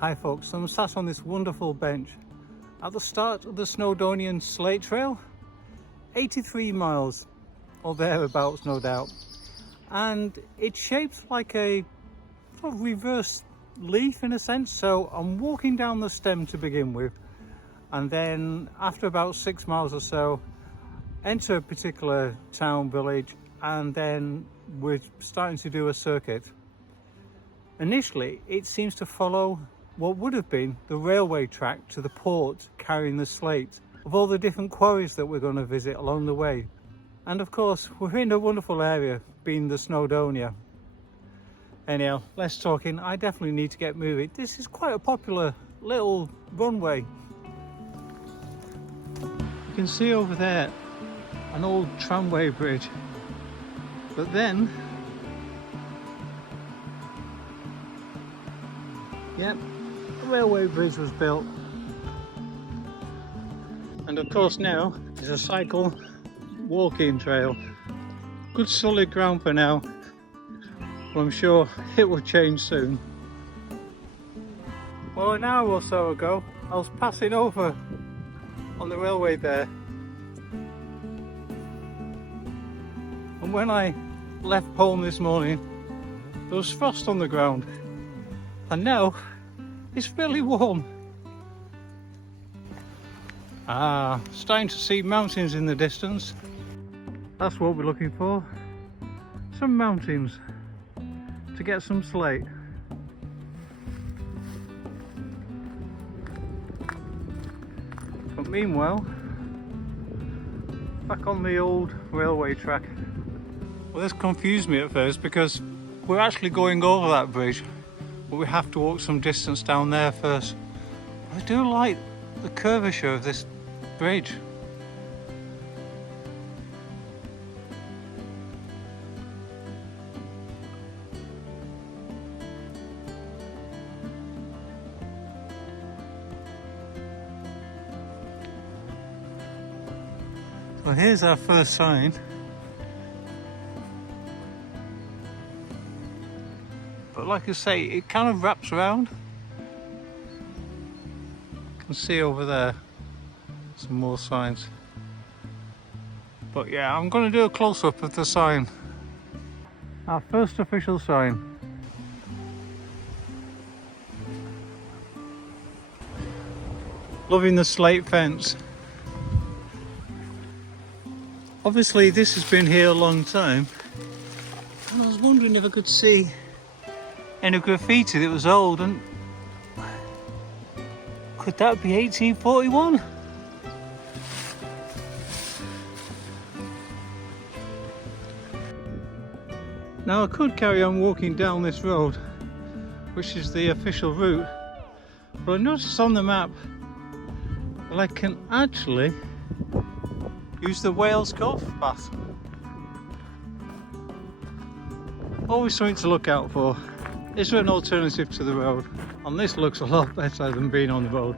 Hi folks, I'm sat on this wonderful bench at the start of the Snowdonia Slate Trail, 83 miles or thereabouts no doubt, and it's shaped like a sort of reverse leaf in a sense. So I'm walking down the stem to begin with, and then after about 6 miles or so enter a particular town, village, and then we're starting to do a circuit. Initially it seems to follow what would have been the railway track to the port, carrying the slate of all the different quarries that we're going to visit along the way. And of course we're in a wonderful area, being the Snowdonia. Anyhow, less talking, I definitely need to get moving. This is quite a popular little runway. You can see over there an old tramway bridge, but then, yep, a railway bridge was built. And of course now there's a cycle walking trail. Good solid ground for now, but I'm sure it will change soon. Well, an hour or so ago I was passing over on the railway there, and when I left home this morning there was frost on the ground, and now it's fairly warm. Starting to see mountains in the distance. That's what we're looking for, some mountains to get some slate. But meanwhile, back on the old railway track. Well, this confused me at first because we're actually going over that bridge, but we have to walk some distance down there first. I do like the curvature of this bridge. So here's our first sign. But like I say, it kind of wraps around. You can see over there some more signs. But yeah, I'm going to do a close-up of the sign. Our first official sign. Loving the slate fence. Obviously this has been here a long time, and I was wondering if I could see any graffiti that was old, and could that be 1841? Now I could carry on walking down this road, which is the official route, but I noticed on the map that I can actually use the Wales golf path. Always something to look out for. Is there an alternative to the road? And this looks a lot better than being on the road.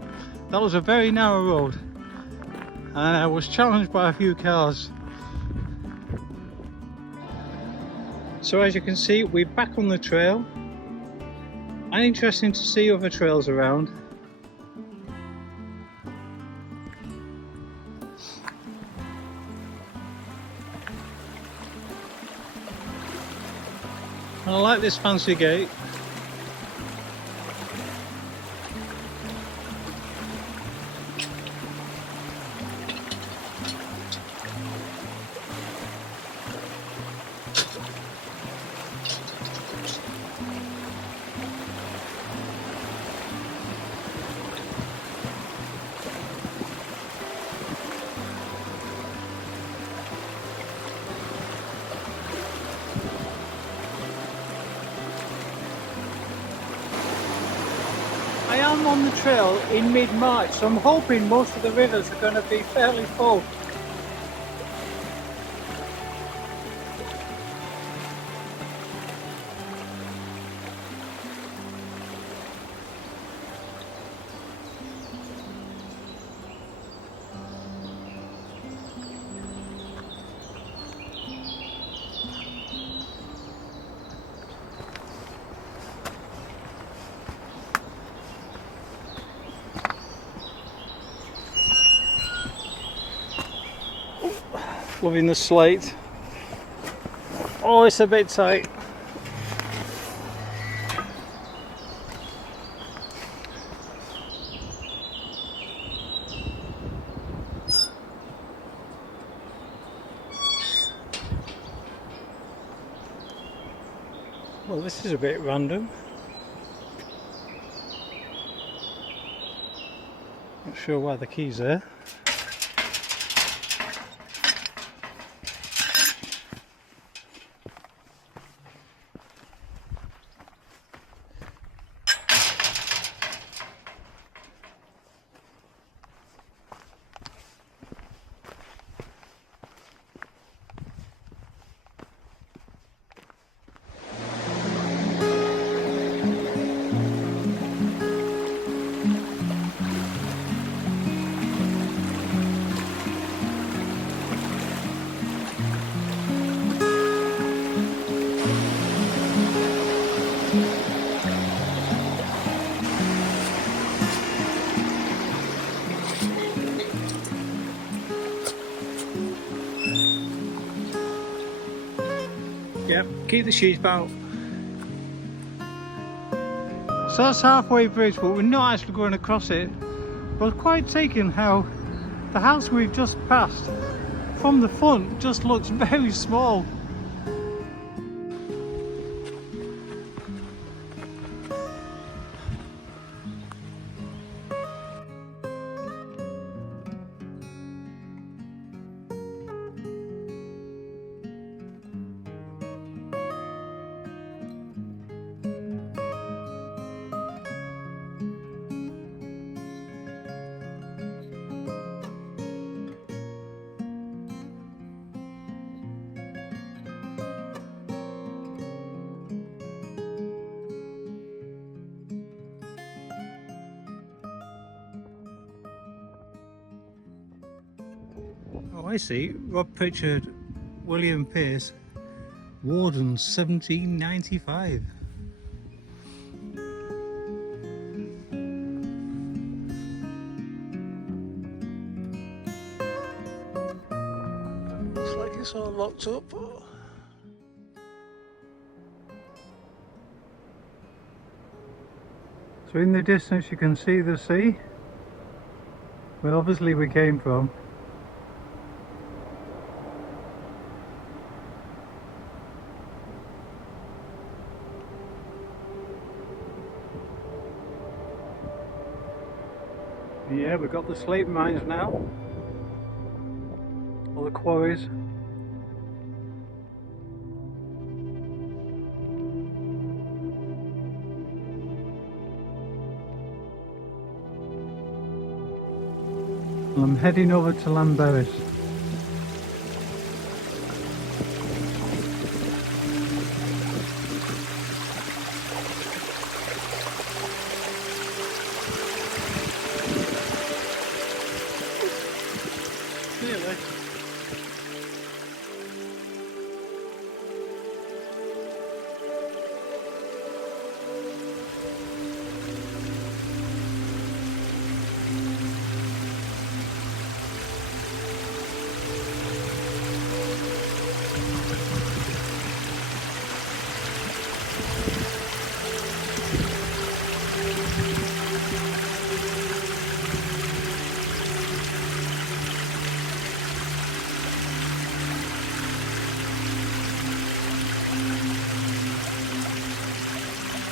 That was a very narrow road, and I was challenged by a few cars. So as you can see, we're back on the trail, and interesting to see other trails around. And I like this fancy gate. I am on the trail in mid-March, so I'm hoping most of the rivers are going to be fairly full. Loving the slate. Oh, it's a bit tight. Well, this is a bit random. Not sure why the key's there. Yep, keep the sheep out. So that's halfway bridge, but we're not actually going across it. I was quite taken how the house we've just passed from the front just looks very small. Oh, I see. Rob Pritchard, William Pearce, Warden, 1795. Looks like it's all locked up. So in the distance you can see the sea, where obviously we came from. Yeah, we've got the slate mines now, all the quarries. And I'm heading over to Llanberis.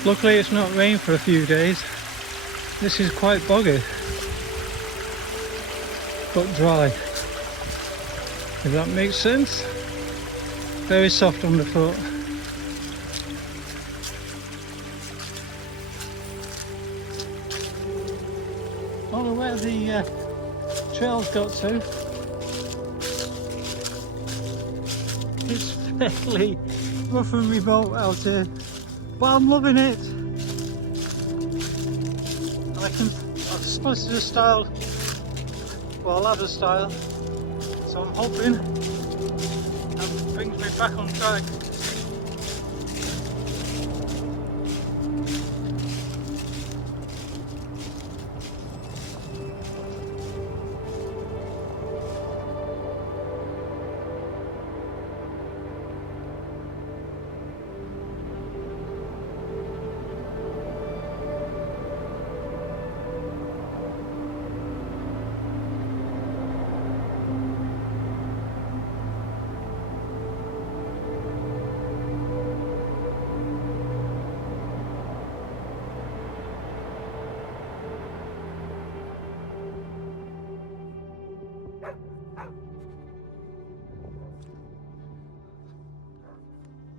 Luckily it's not rained for a few days. This is quite boggy, but dry, if that makes sense. Very soft underfoot. I don't know where the trail's got to. It's fairly rough and remote out here, but I'm loving it. I suppose it's a style, well, ladder style, so I'm hoping that brings me back on track.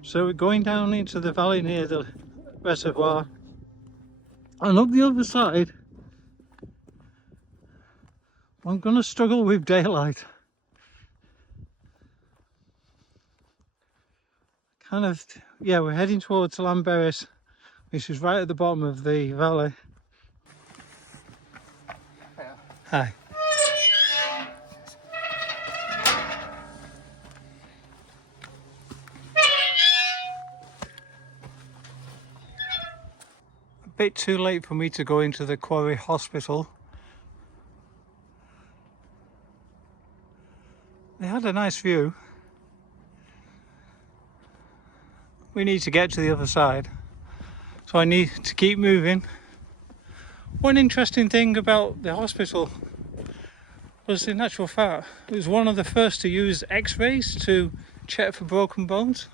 So we're going down into the valley near the reservoir, and up the other side I'm gonna struggle with daylight. Yeah, we're heading towards Llanberis, which is right at the bottom of the valley. Yeah. Hi. A bit too late for me to go into the quarry hospital. They had a nice view. We need to get to the other side, so I need to keep moving. One interesting thing about the hospital was, in actual fact, it was one of the first to use x-rays to check for broken bones.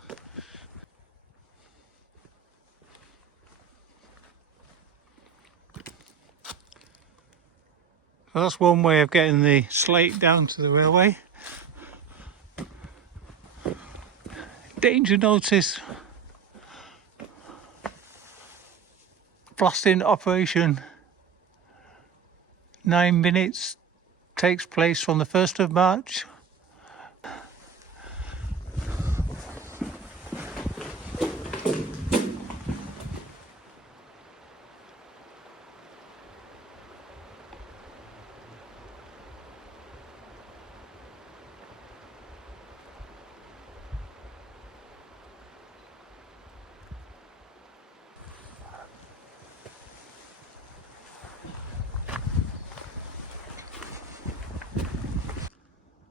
So that's one way of getting the slate down to the railway. Danger notice. Blasting operation. 9 minutes. Takes place from the 1st of March.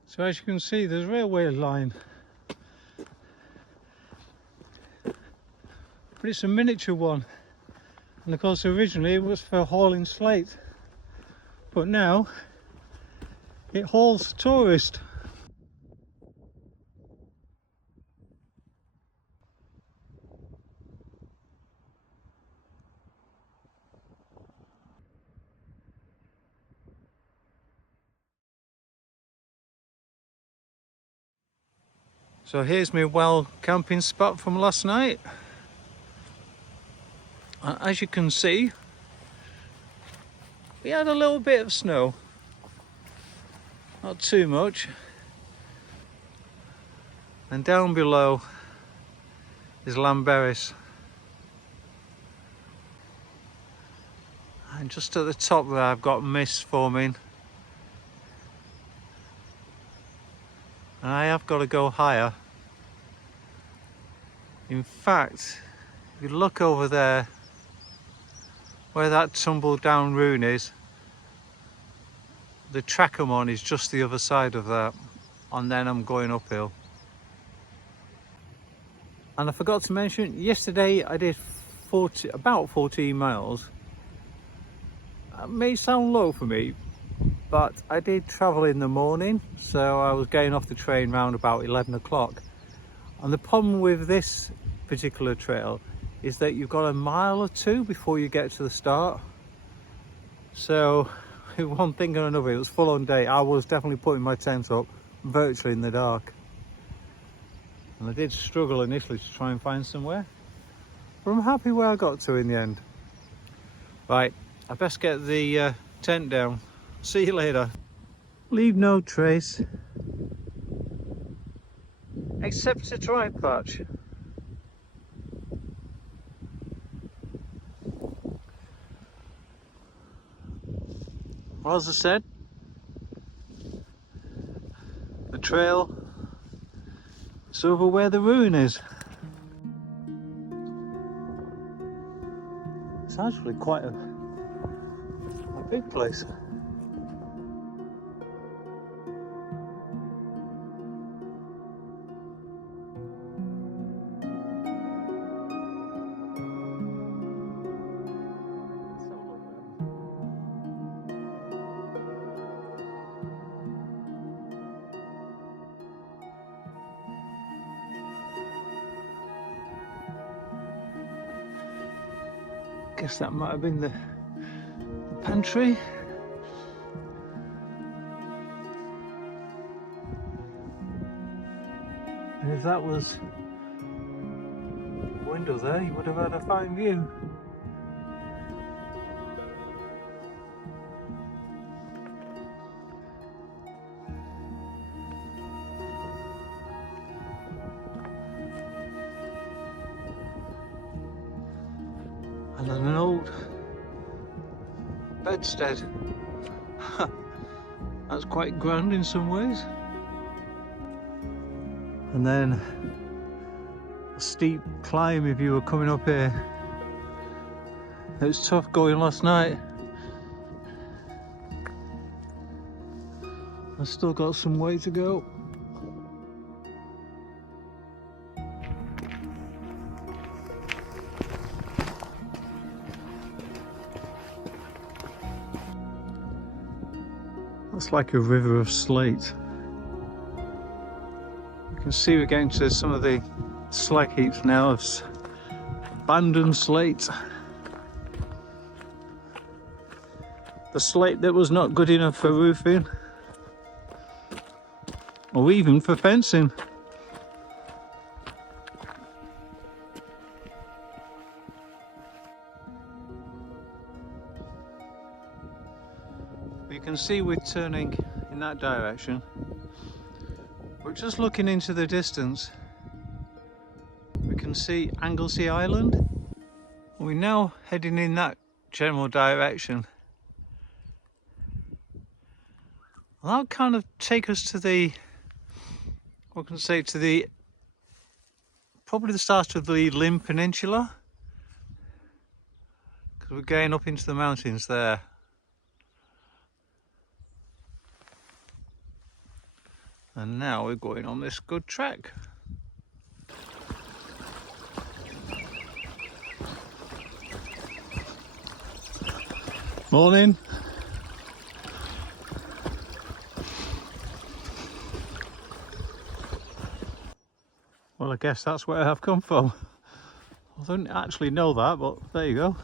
So as you can see, there's a railway line, but it's a miniature one, and of course originally it was for hauling slate, but now it hauls tourists. So here's my well camping spot from last night. As you can see, we had a little bit of snow, not too much, and down below is Llanberis, and just at the top there I've got mist forming, and I have got to go higher. In fact, if you look over there where that tumbled down ruin is, the track I'm on is just the other side of that, and then I'm going uphill. And I forgot to mention, yesterday I did about 14 miles. That may sound low for me, but I did travel in the morning, so I was getting off the train round about 11 o'clock. And the problem with this particular trail is that you've got a mile or two before you get to the start. So one thing or another, it was full on day. I was definitely putting my tent up virtually in the dark. And I did struggle initially to try and find somewhere, but I'm happy where I got to in the end. Right, I best get the tent down. See you later. Leave no trace, except a dry patch. Well, as I said, the trail is over where the ruin is. It's actually quite a big place. Guess that might have been the pantry. And if that was window there, you would have had a fine view. And then an old bedstead. That's quite grand in some ways. And then a steep climb if you were coming up here. It was tough going last night. I've still got some way to go. That's like a river of slate. You can see we're getting to some of the slag heaps now of abandoned slate. The slate that was not good enough for roofing or even for fencing. You can see we're turning in that direction. We're just looking into the distance. We can see Anglesey Island. We're now heading in that general direction. And that'll kind of take us to the, what can I say, to the, probably the start of the Llyn Peninsula. Because we're going up into the mountains there. And now we're going on this good trek. Morning. Well, I guess that's where I've come from. I don't actually know that, but there you go.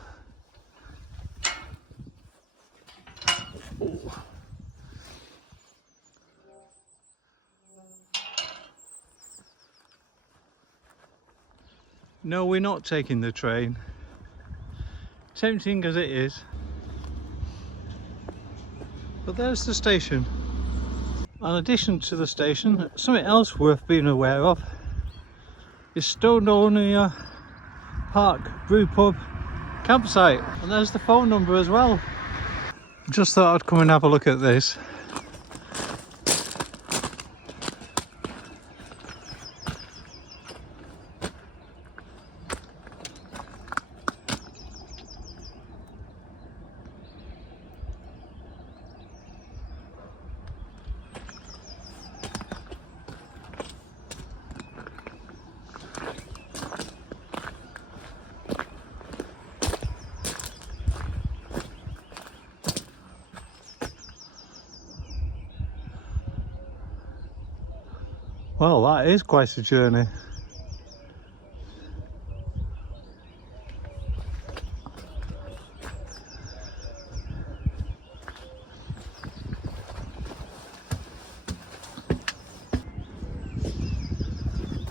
Oh. No, we're not taking the train. Tempting as it is. But there's the station. In addition to the station, something else worth being aware of is Snowdonia Park Brew Pub campsite. And there's the phone number as well. Just thought I'd come and have a look at this. Well, that is quite a journey.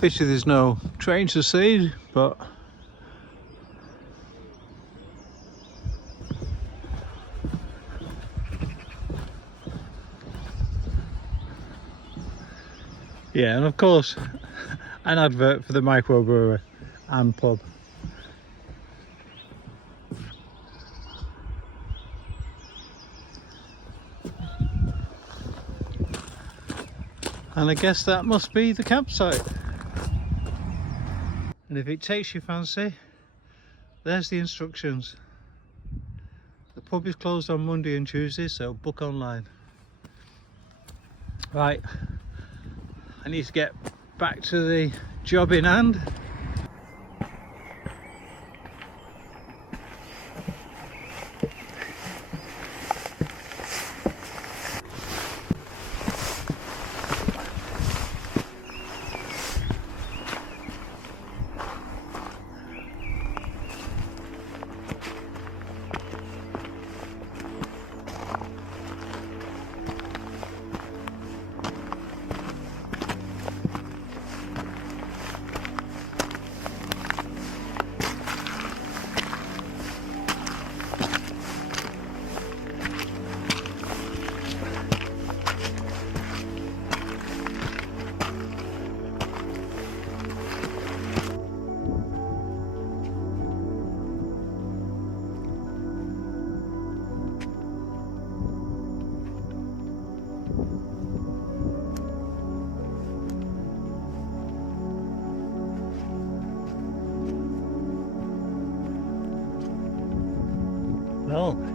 Pity there's no train to see, but yeah, and of course an advert for the microbrewery and pub. And I guess that must be the campsite. And if it takes your fancy, there's the instructions. The pub is closed on Monday and Tuesday, so book online. Right, I need to get back to the job in hand.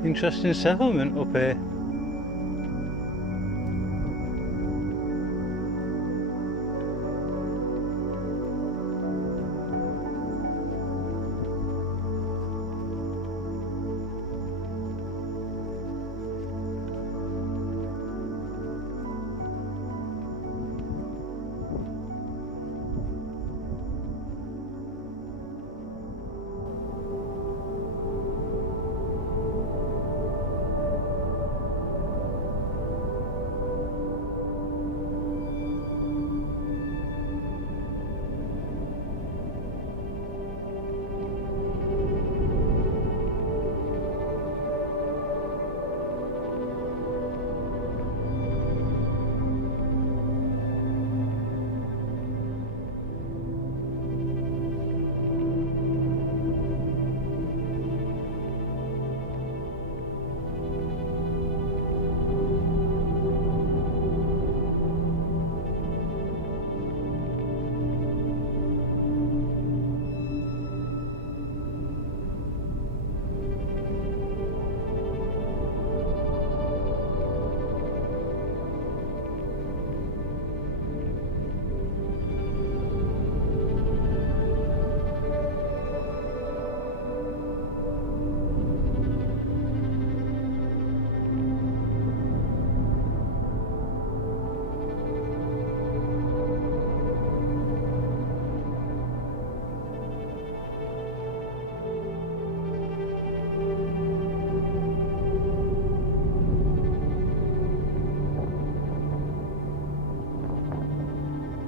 Interesting settlement up here.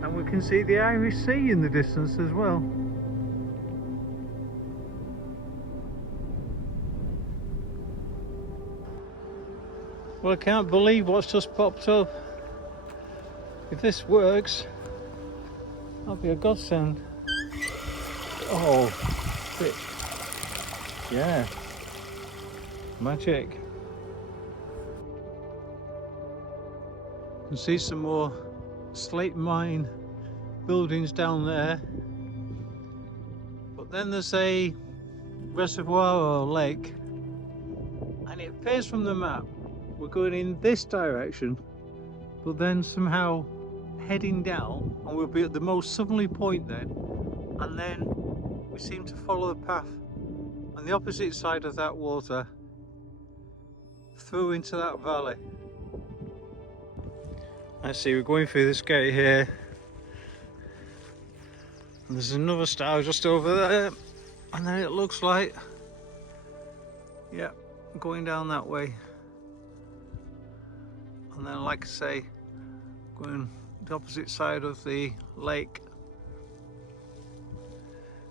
And we can see the Irish Sea in the distance as well. Well, I can't believe what's just popped up. If this works, that'll be a godsend. Oh, fish. Yeah. Magic. You can see some more slate mine buildings down there. But then there's a reservoir or lake, and it appears from the map we're going in this direction, but then somehow heading down, and we'll be at the most southerly point then, and then we seem to follow the path on the opposite side of that water through into that valley. I see we're going through this gate here, and there's another star just over there, and then it looks like, yeah, going down that way. And then, like I say, going the opposite side of the lake.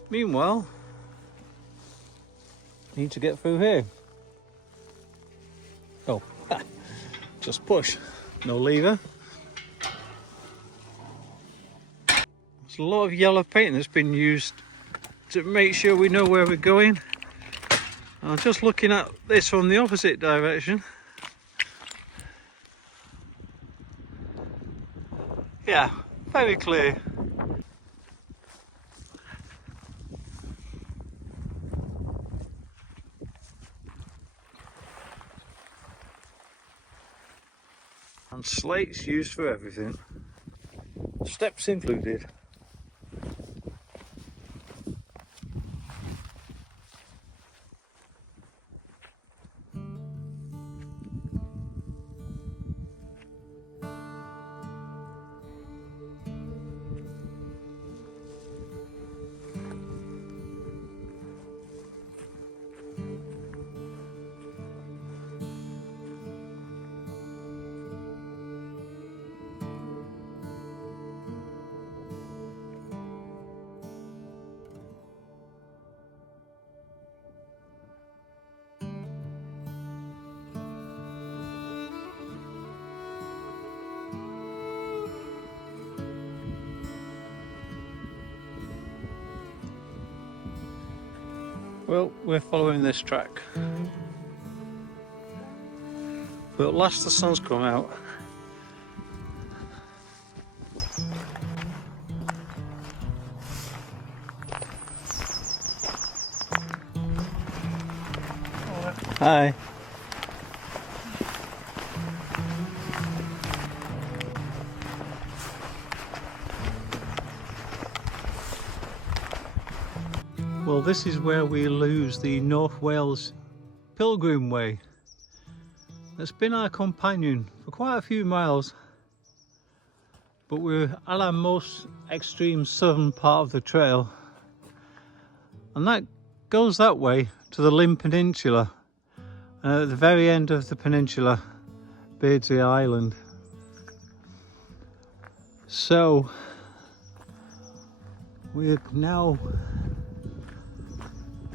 Meanwhile, need to get through here. Oh, just push, no lever. There's a lot of yellow paint that's been used to make sure we know where we're going. I'm just looking at this from the opposite direction. Yeah, very clear. And slates used for everything, steps included. Well, we're following this track, but at last the sun's come out. Hi. Well, this is where we lose the North Wales Pilgrim Way. It's been our companion for quite a few miles, but we're at our most extreme southern part of the trail, and that goes that way to the Llyn Peninsula, and at the very end of the peninsula, Beardsley Island. So we're now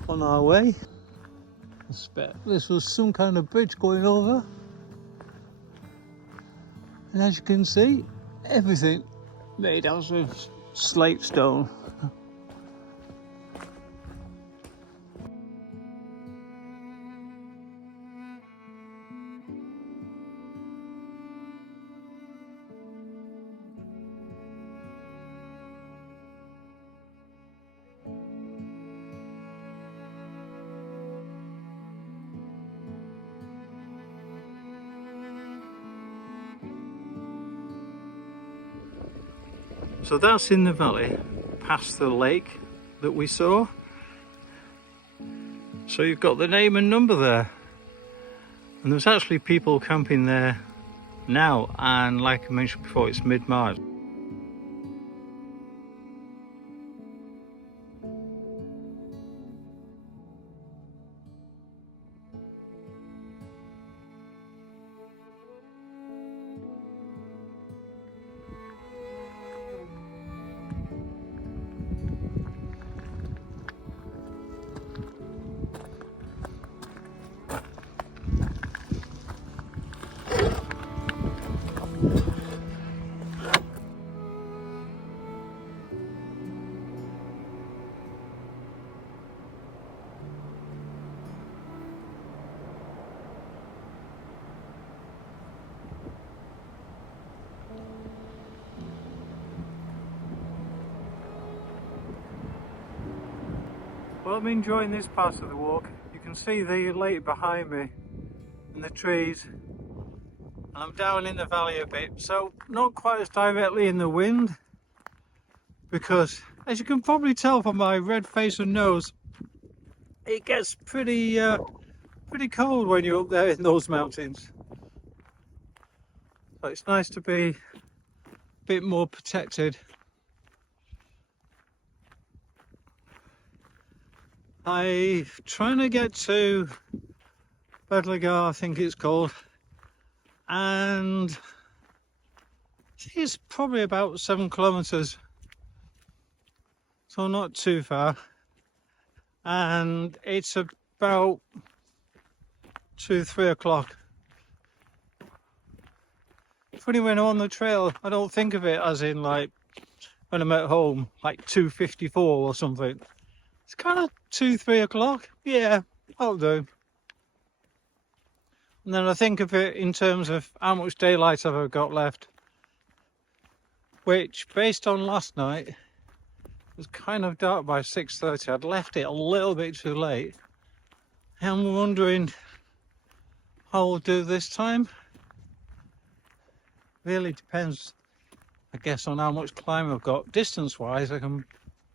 on our way. I expect this was some kind of bridge going over, and as you can see, everything made out of slate stone. So that's in the valley, past the lake that we saw. So you've got the name and number there. And there's actually people camping there now, and like I mentioned before, it's mid-March. Well, I'm enjoying this part of the walk. You can see the lake behind me and the trees, and I'm down in the valley a bit, so not quite as directly in the wind, because as you can probably tell from my red face and nose, it gets pretty cold when you're up there in those mountains. So it's nice to be a bit more protected. I'm trying to get to Bedligar, I think it's called, and it's probably about 7 kilometers, so not too far, and it's about 2-3 o'clock. Funny, when I'm on the trail, I don't think of it as in like when I'm at home, like 2:54 or something. It's kind of 2-3 o'clock. Yeah, I'll do. And then I think of it in terms of how much daylight have I got left, which, based on last night, was kind of dark by 6:30. I'd left it a little bit too late. I'm wondering how I'll do this time. Really depends, I guess, on how much climb I've got. Distance wise, I can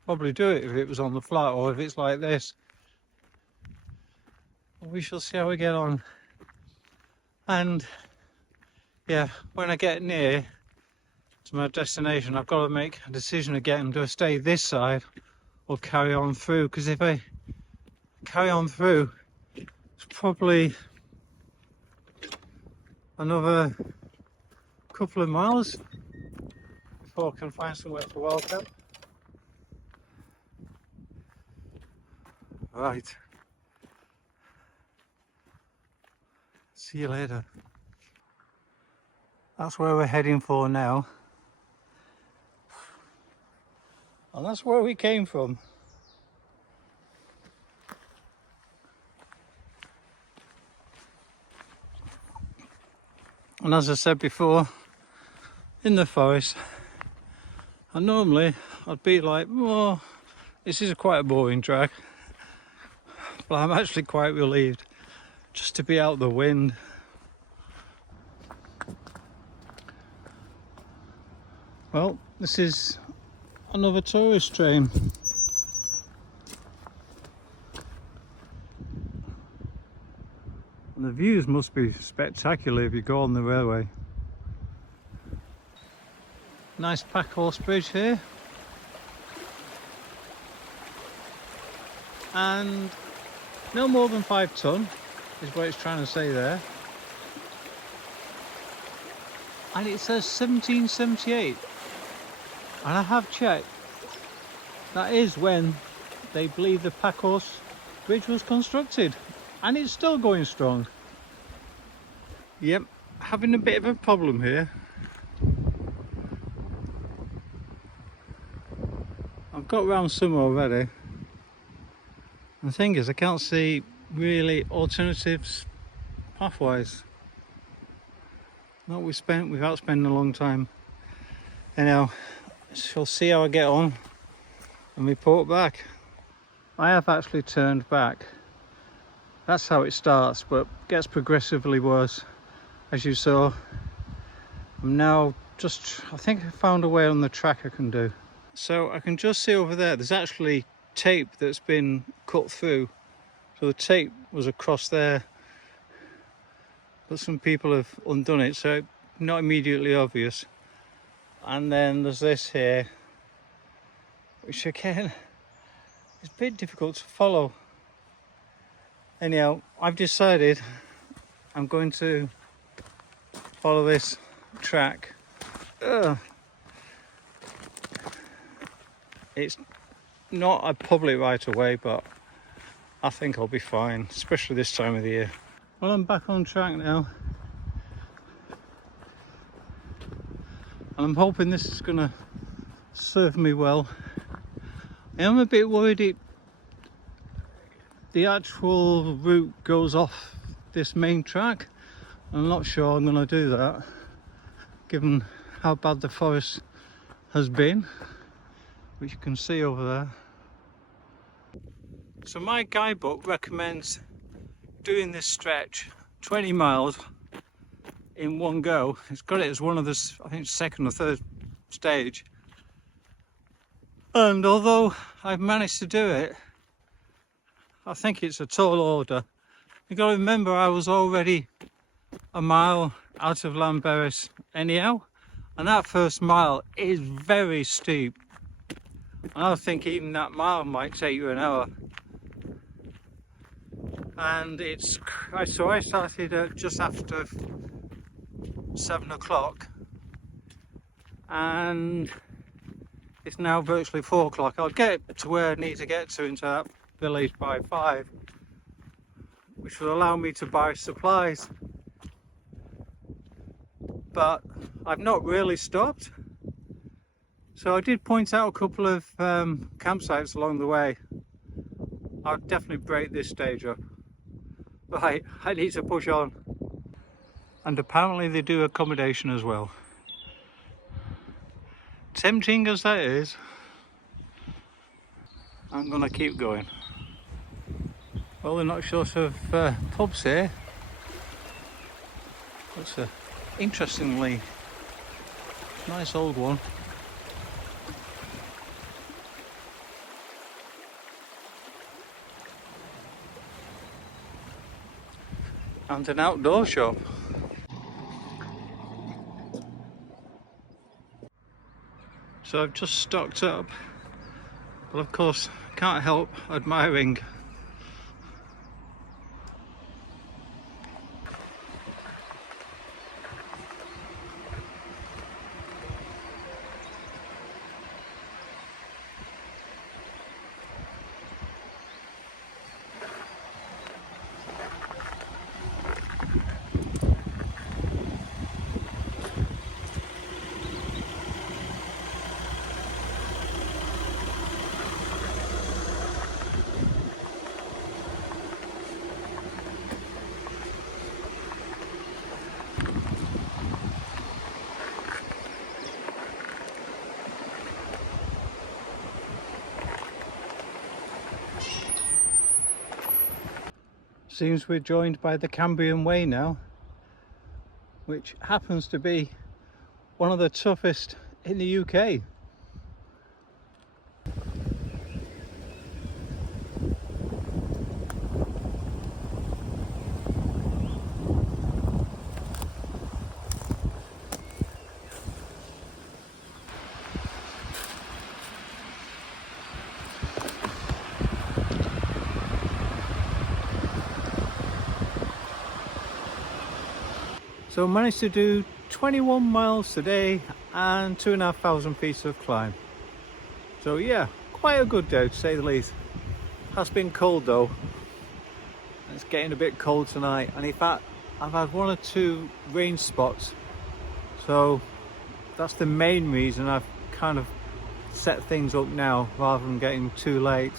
probably do it if it was on the flat, or if it's like this. We shall see how we get on. And yeah, when I get near to my destination, I've got to make a decision again. Do I stay this side or carry on through? Because if I carry on through, it's probably another couple of miles before I can find somewhere to walk up. Right. See you later. That's where we're heading for now. And that's where we came from. And as I said before, in the forest, and normally I'd be like, oh, this is quite a boring track. But I'm actually quite relieved just to be out of the wind. Well, this is another tourist train. views must be spectacular if you go on the railway. Nice pack horse bridge here. And no more than 5 ton is what it's trying to say there. And it says 1778. And I have checked. That is when they believe the pack horse bridge was constructed. And it's still going strong. Yep, having a bit of a problem here. I've got round some already. The thing is, I can't see really alternatives pathwise. Not without spending a long time. Anyhow, shall see how I get on and report back. I have actually turned back. That's how it starts, but gets progressively worse. As you saw, I'm now I think I found a way on the track I can do. So I can just see over there, there's actually tape that's been cut through. So the tape was across there, but some people have undone it, so not immediately obvious. And then there's this here, which again is a bit difficult to follow. Anyhow, I've decided I'm going to follow this track. It's not a public right of way, but I think I'll be fine, especially this time of the year. Well, I'm back on track now. And I'm hoping this is going to serve me well. I am a bit worried the actual route goes off this main track. I'm not sure I'm going to do that, given how bad the forest has been, which you can see over there. So my guidebook recommends doing this stretch 20 miles in one go. It's got it as one of the, I think, second or third stage. And although I've managed to do it, I think it's a tall order. You've got to remember I was already a mile out of Llanberis anyhow, and that first mile is very steep. And I think even that mile might take you an hour. And so I started at just after 7 o'clock, and it's now virtually 4 o'clock. I'll get to where I need to get to into that village by 5, which will allow me to buy supplies. But I've not really stopped. So I did point out a couple of campsites along the way. I'll definitely break this stage up. Right, I need to push on. And apparently they do accommodation as well. Tempting as that is, I'm gonna keep going. Well, they're not short of pubs here. That's a interestingly nice old one. And an outdoor shop. So I've just stocked up, but of course can't help admiring Seems we're joined by the Cambrian Way now, which happens to be one of the toughest in the UK. So managed to do 21 miles today and 2,500 feet of climb. So yeah, quite a good day to say the least. Has been cold though. It's getting a bit cold tonight, and in fact I've had 1 or 2 rain spots, so that's the main reason I've kind of set things up now rather than getting too late,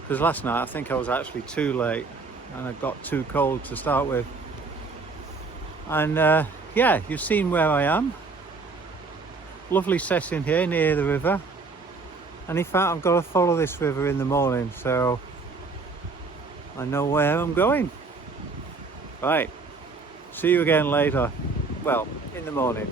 because last night I think I was actually too late and I got too cold to start with. And yeah, you've seen where I am. Lovely setting here near the river, and in fact I've got to follow this river in the morning, so I know where I'm going. Right, see you again later, well, in the morning.